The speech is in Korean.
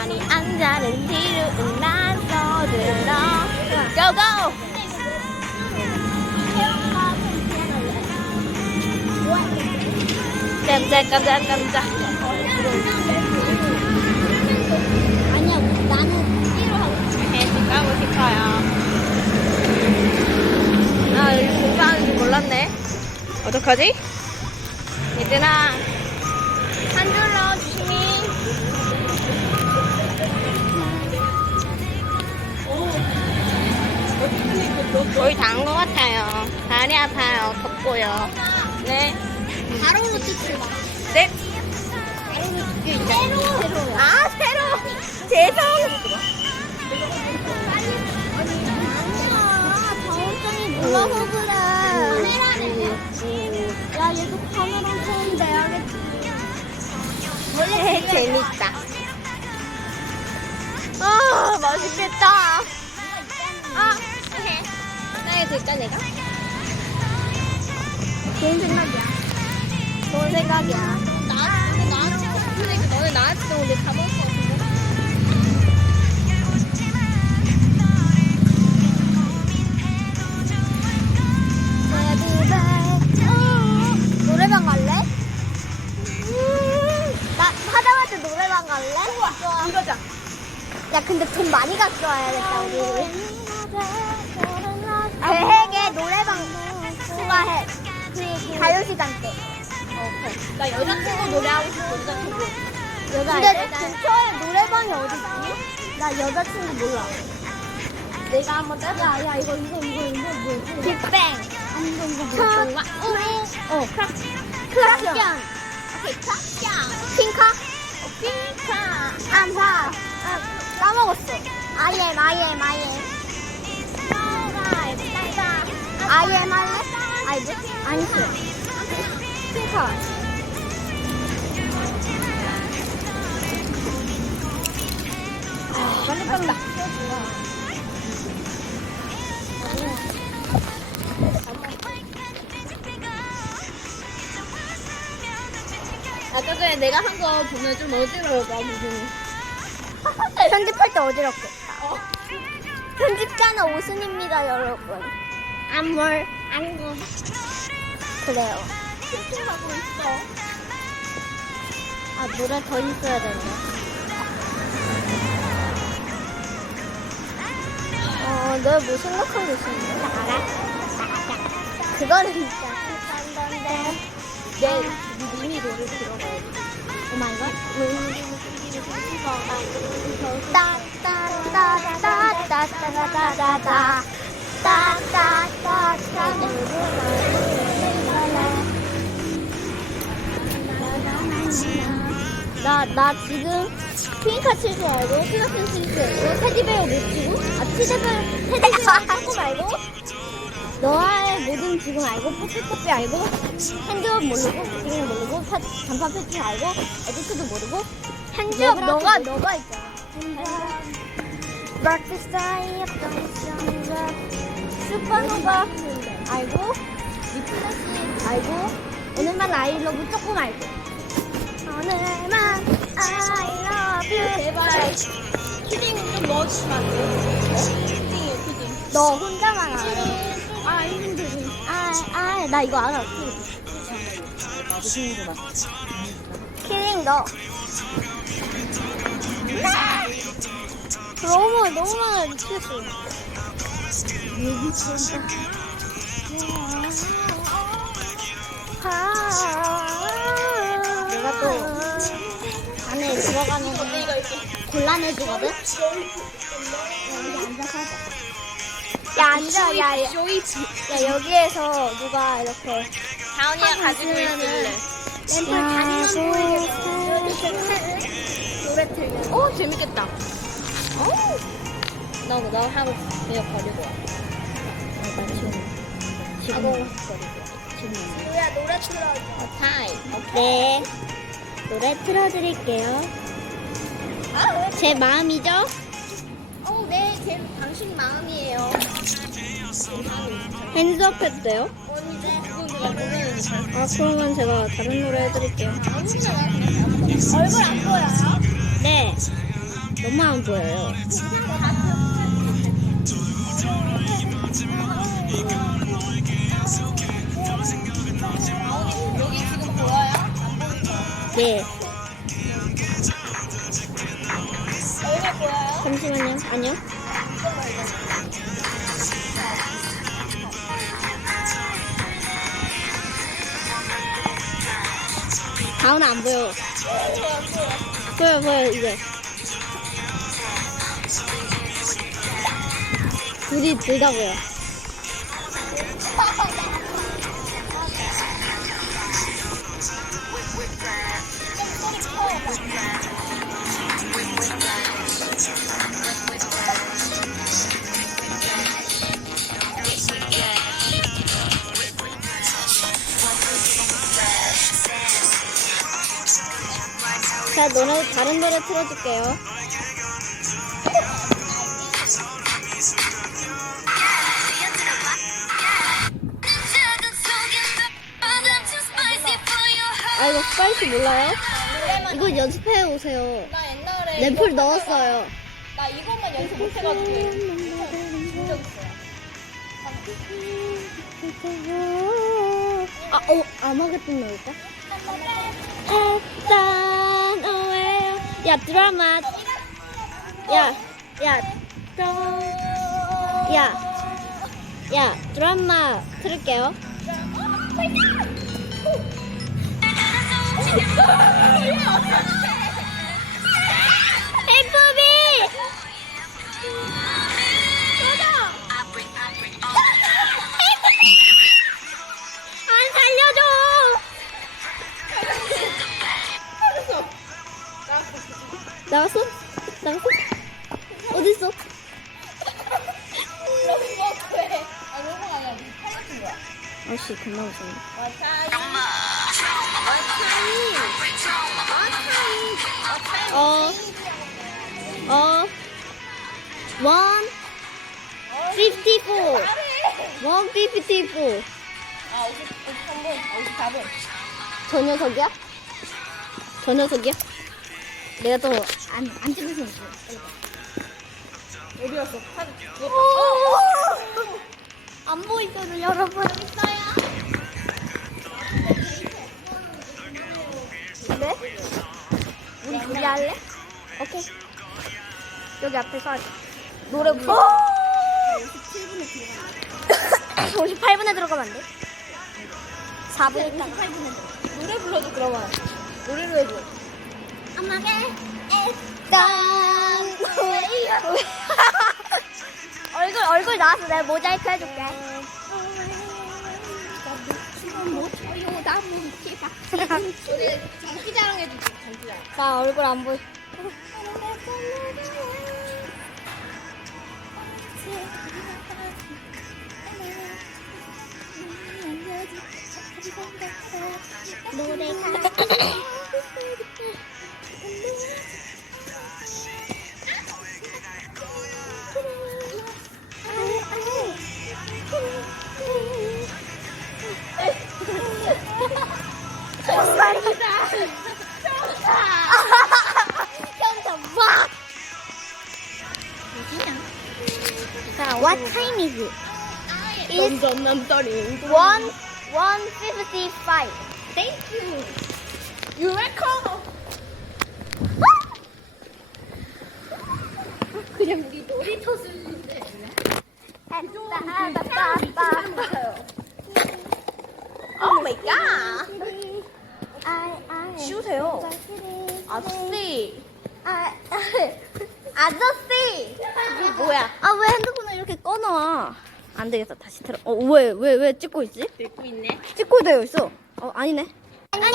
가만히 앉아는 뒤로 나서 들어. 고고 깜짝 깜짝 깜짝. 아니야, 나는 띠로 하고 싶어. 네, 가고 싶어요. 아 여기 공사하는 줄 몰랐네. 어떡하지? 얘들아 거의 다한 것 같아요 다리 아파요 덥고요 네 가로로 찍지 마. 네. 가로로 찍게 세로. 세로. 아 새로 죄송 아니야. 정우성이 몰라서 그래. 카메라네. 야, 얘도 카메라 처음 내야겠지. 원래 재밌다 아 맛있겠다. 나에 될까 내가? 좋은 생각이야. 좋은 생각이야 나, 근데 나한테 근데 너네 나한테 오늘 다 먹을 것 같은데 어, 노래방 갈래? 음, 나 하다마자 노래방 갈래? 좋아. 이거자 야 근데 돈 많이 갖고 와야겠다 우리. 계획에 노래방 추가해. 가요시장 때. 나 여자친구 노래하고 싶어 여자친구 여자 근데 근처에 노래방이 어디 있지? 나 여자친구 몰라. 내가 한번 짜자 야 이거 이거 이거 이거 뭐지? 빅뱅. 좋아. 뭐지? 어 크락 크락션. 오케이 크락션 핑카. 핑카 안사. 아, 까먹었어. 아이엠 아이엠 할래? 아이브? 아니 싫어. 핑카. 아 빨리 빨리 아까 전에 내가 한 거 보면 좀 어지러워 무슨 편집할 때 어지럽겠다. 편집자는 오순입니다, 여러분. 안물, 안구. 그래요. 하고 있어 아, 노래 더 있어야 된다. 어, 너뭐 생각하고 있었는데? 알아? 그거는 진짜 한 건데. 내 이미 노래 들어가야지 오마이갓. 따따따따따따따따따따 나, 나 지금 핑카 칠 줄 알고, 클라스 칠줄 알고, 테디베어 못 치고, 아, 테디베어, 테디베어 조금 알고, 너의 모든 지금 알고, 뽀삐뽀삐 알고, 핸드업 모르고, 기능 모르고, 파, 단판 패치 알고, 에디트도 모르고, 핸드업 너가, 너가 있잖아. Breakfast I 슈퍼노바 알고, 리플래시 알고, 오늘만 아이러브 조금 알고. 오늘만 you. 제발 키딩 좀 넣어주시면 안 돼요? 키딩이에요 키딩 너 혼자만 알아. 아 힘들지 아, 아, 나 이거 알아. 나도 힘들어 키링 너. 너무 너무 많아 미치겠어. 내가 또 안에 들어가면 곤란해지거든. 야, 앉아, 야, 야, 여기에서 누가 이렇게 다운이가 가지고 있으면은 있을래 램프 다니는 보이게 노래 틀면. 오 재밌겠다 어 나도 나 하고 이거 버리고 와 나 지금 지금 하고 버리고. 지금. 야 노래 틀어. 어 타임 네. 노래 틀어드릴게요. 제 마음이죠? 어, 네, 제 당신 마음이에요. 핸즈업 해도 돼요? 언제? 그건 내가 모르니까. 아, 그러면 제가 다른 노래 해드릴게요. 얼굴 안 보여요? 네. 너무 안 보여요. 네. 잠시만요. 아니요. 가운 안 보여. 보여 보여 이제. 둘이 보여. 자 노래 다른 노래 틀어줄게요. 스파이스 몰라요? 이거 연습해 오세요. 나 옛날에 램플 넣었어요. 나 이것만 연습 못해가지고 있어요. 아, 어, 아마겟돈 넣을까? 일단 오해요. 야 드라마. 야, 야, 또, 야, 야 드라마 틀을게요. 안 살려줘! 나갔어? 나갔어? 어딨어? 아. 아씨, 겁나 무서워. 어, 어, one, fifty-four, one fifty-four. 아, 50, 53분, 54분. 저 녀석이야? 저 녀석이야? 내가 또 안, 안 찍으면 돼. 어디 갔어? 한, 안 보이거든, 여러분. 네? 우리 둘이 할래? 오케이. 여기 앞에서 하자. 노래 불러. 58분에 들어가면 안 돼? 4분 있다. 58분에 노래 불러줘, 그러면. 노래로 해줘. 엄마게 짠 얼굴 얼굴 나왔어 내가 모자이크 해줄게 우리 장기 자랑 해줄게, 장기 자랑. 자 얼굴 안 보이 노래가 It's 점점 남다리. one one fifty five. Thank you. You welcome. 그냥 우리 놀이터. 오 마이 갓. 쉬우세요. 아저씨. 아, 아저씨! 이게 뭐야? 아, 왜 핸드폰을 이렇게 꺼놔? 안 되겠다. 다시 틀어. 어, 왜, 왜, 왜 찍고 있지? 듣고 있네. 찍고 되어 있어. 어, 아니네. 안녕!